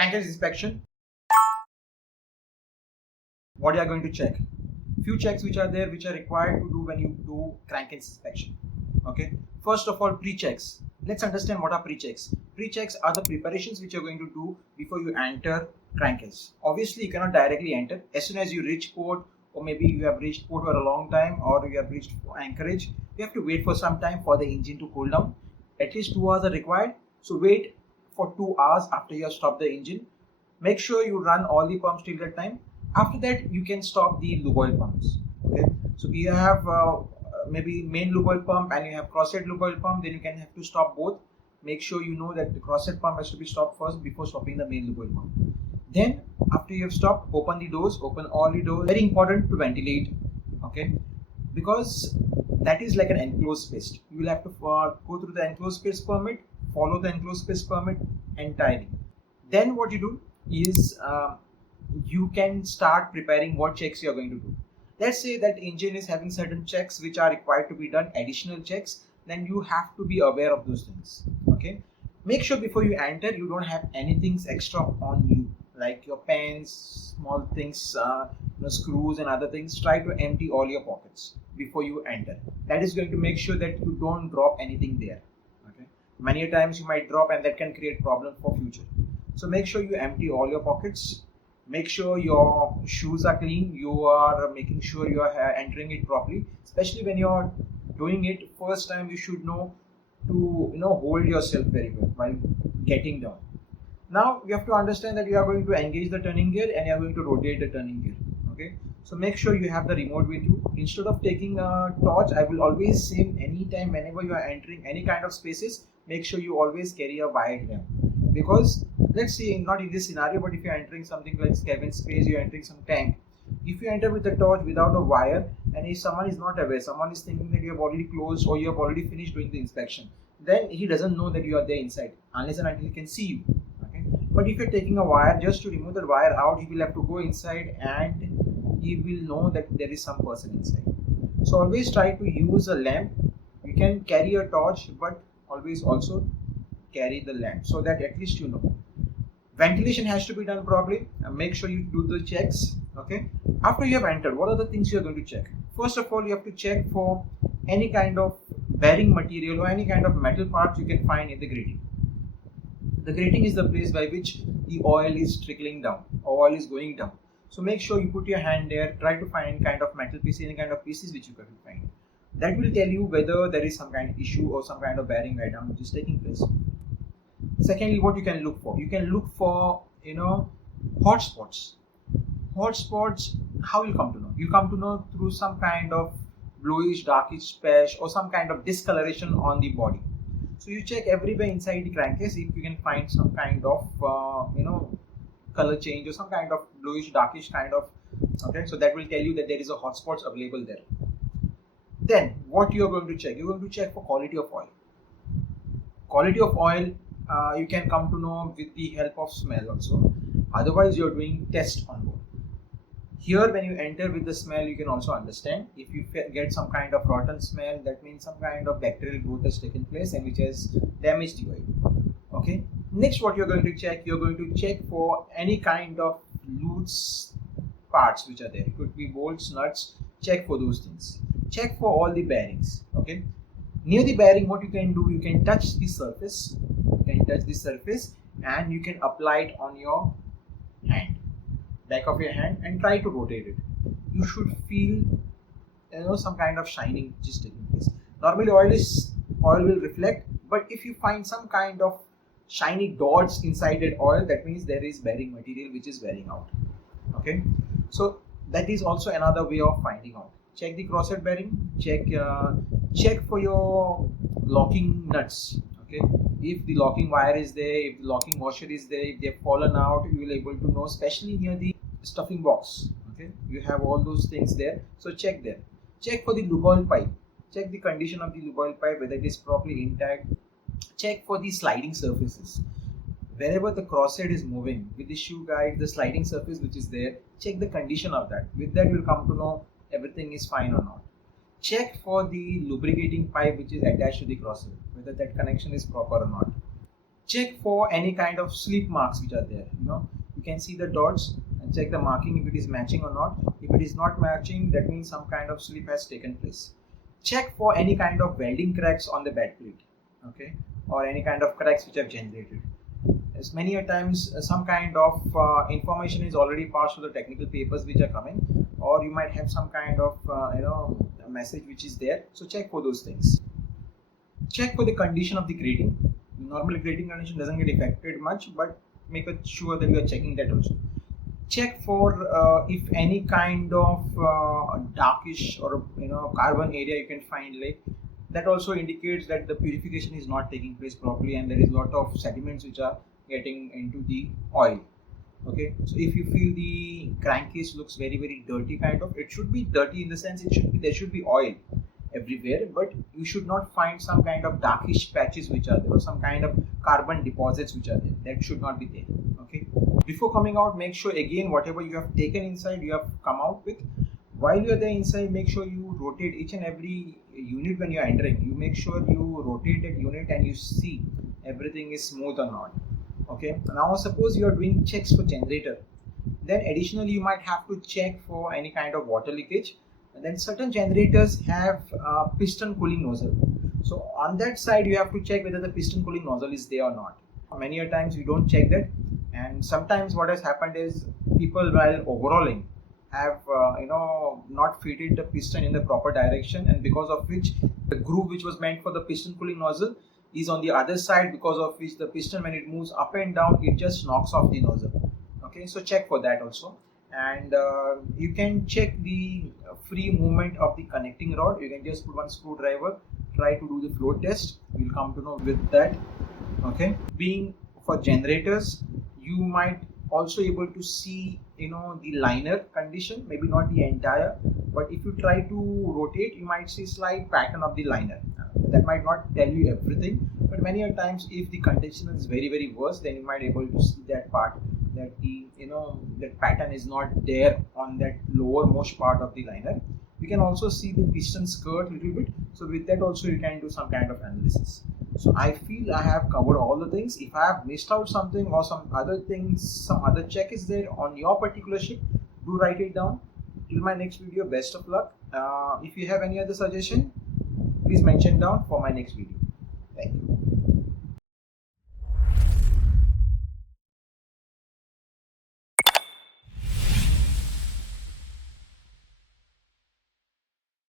Crankcase inspection. What you are going to check? Few checks which are there, which are required to do when you do crankcase inspection. Okay. First of all, pre-checks. Let's understand what are pre-checks. Pre-checks are the preparations which you're going to do before you enter crankcase. Obviously, you cannot directly enter. As soon as you reach port, or maybe you have reached port for a long time, or you have reached anchorage, you have to wait for some time for the engine to cool down. At least 2 hours are required. So wait for 2 hours after you have stopped the engine. Make sure you run all the pumps till that time. After that, you can stop the lube oil pumps. Okay, so you have maybe main lube oil pump and you have crosshead lube oil pump, then you can have to stop both. Make sure you know that the crosshead pump has to be stopped first before stopping the main lube oil pump. Then after you have stopped, open the doors, open all the doors. Very important to ventilate, okay, because that is like an enclosed space. You will have to go through the enclosed space permit, follow the enclosed space permit entirely. Then what you do is you can start preparing what checks you are going to do. Let's say that engine is having certain checks which are required to be done, additional checks, then you have to be aware of those things. Okay, make sure before you enter you don't have anything extra on you, like your pens, small things, screws and other things. Try to empty all your pockets before you enter. That is going to make sure that you don't drop anything there. Okay, many times you might drop and that can create problem for future. So make sure you empty all your pockets. Make sure your shoes are clean. You are making sure you are entering it properly. Especially when you are doing it first time, you should know to hold yourself very well while getting down. Now you have to understand that you are going to engage the turning gear and you are going to rotate the turning gear. Okay, so make sure you have the remote with you. Instead of taking a torch, I will always say anytime whenever you are entering any kind of spaces, make sure you always carry a wired lamp. Because let's say not in this scenario, but if you're entering something like cabin space, you're entering some tank. If you enter with a torch without a wire, and if someone is not aware, someone is thinking that you have already closed or you have already finished doing the inspection, then he doesn't know that you are there inside unless and until he can see you. Okay? But if you're taking a wire, just to remove the wire out, he will have to go inside and he will know that there is some person inside. So always try to use a lamp. You can carry a torch, but always also carry the lamp so that at least you know. Ventilation has to be done properly and make sure you do the checks. Okay, after you have entered, what are the things you are going to check? First of all, you have to check for any kind of bearing material or any kind of metal parts you can find in the grating. The grating is the place by which the oil is trickling down, oil is going down. So make sure you put your hand there, try to find any kind of metal piece, any kind of pieces which you can find. That will tell you whether there is some kind of issue or some kind of bearing right down which is taking place. Secondly, what you can look for? You can look for, hot spots. Hot spots, how you come to know? You come to know through some kind of bluish, darkish patch or some kind of discoloration on the body. So you check everywhere inside the crankcase if you can find some kind of, color change or some kind of bluish, darkish kind of. Okay, so that will tell you that there is a hot spots available there. Then what you are going to check? You are going to check for quality of oil. Quality of oil. You can come to know with the help of smell also. Otherwise, you're doing test on board. Here, when you enter with the smell, you can also understand. If you get some kind of rotten smell, that means some kind of bacterial growth has taken place and which has damaged the oil. Okay. Next, what you're going to check? You're going to check for any kind of loose parts which are there. It could be bolts, nuts. Check for those things. Check for all the bearings. Okay. Near the bearing, what you can do, you can touch the surface. And you can apply it on your hand, back of your hand, and try to rotate it. You should feel some kind of shining which is taking place. Normally oil will reflect, but if you find some kind of shiny dots inside that oil, that means there is bearing material which is wearing out. Okay, so that is also another way of finding out. Check the crosshead bearing, check for your locking nuts. Okay, if the locking wire is there, if the locking washer is there, if they have fallen out, you will be able to know, especially near the stuffing box. Okay, you have all those things there, so check there. Check for the lube oil pipe. Check the condition of the lube oil pipe, whether it is properly intact. Check for the sliding surfaces. Wherever the crosshead is moving with the shoe guide, the sliding surface which is there, check the condition of that. With that, you will come to know everything is fine or not. Check for the lubricating pipe which is attached to the crosshead, whether that connection is proper or not. Check for any kind of slip marks which are there. You can see the dots and check the marking if it is matching or not. If it is not matching, that means some kind of slip has taken place. Check for any kind of welding cracks on the bed plate, okay, or any kind of cracks which have generated. As many a times some kind of information is already passed to the technical papers which are coming, or you might have some kind of a message which is there. So check for those things. Check for the condition of the grating. Normally grating condition doesn't get affected much, but make sure that you are checking that also. Check for if any kind of darkish or carbon area you can find, like that also indicates that the purification is not taking place properly and there is a lot of sediments which are getting into the oil. Okay, so if you feel the crankcase looks very dirty, kind of, it should be dirty in the sense there should be oil everywhere, but you should not find some kind of darkish patches which are there or some kind of carbon deposits which are there. That should not be there. Okay, before coming out, make sure again whatever you have taken inside you have come out with. While you are there inside, make sure you rotate each and every unit when you are entering. You make sure you rotate that unit and you see everything is smooth or not. Okay, now suppose you are doing checks for generator, then additionally you might have to check for any kind of water leakage. And then certain generators have piston cooling nozzle, so on that side you have to check whether the piston cooling nozzle is there or not. Many a times you don't check that, and sometimes what has happened is people while overhauling have not fitted the piston in the proper direction, and because of which the groove which was meant for the piston cooling nozzle is on the other side, because of which the piston, when it moves up and down, it just knocks off the nozzle. Okay, so check for that also. And you can check the free movement of the connecting rod. You can just put one screwdriver, try to do the flow test. You'll come to know with that. Okay, being for generators, you might also able to see the liner condition, maybe not the entire, but if you try to rotate, you might see slight pattern of the liner. That might not tell you everything, but many a times if the condition is very worse, then you might able to see that part, that the that pattern is not there on that lowermost part of the liner. You can also see the piston skirt a little bit, so with that also you can do some kind of analysis. So I feel I have covered all the things. If I have missed out something or some other things, some other check is there on your particular ship, do write it down. Till my next video, best of luck. If you have any other suggestion, please mention down for my next video. Thank you.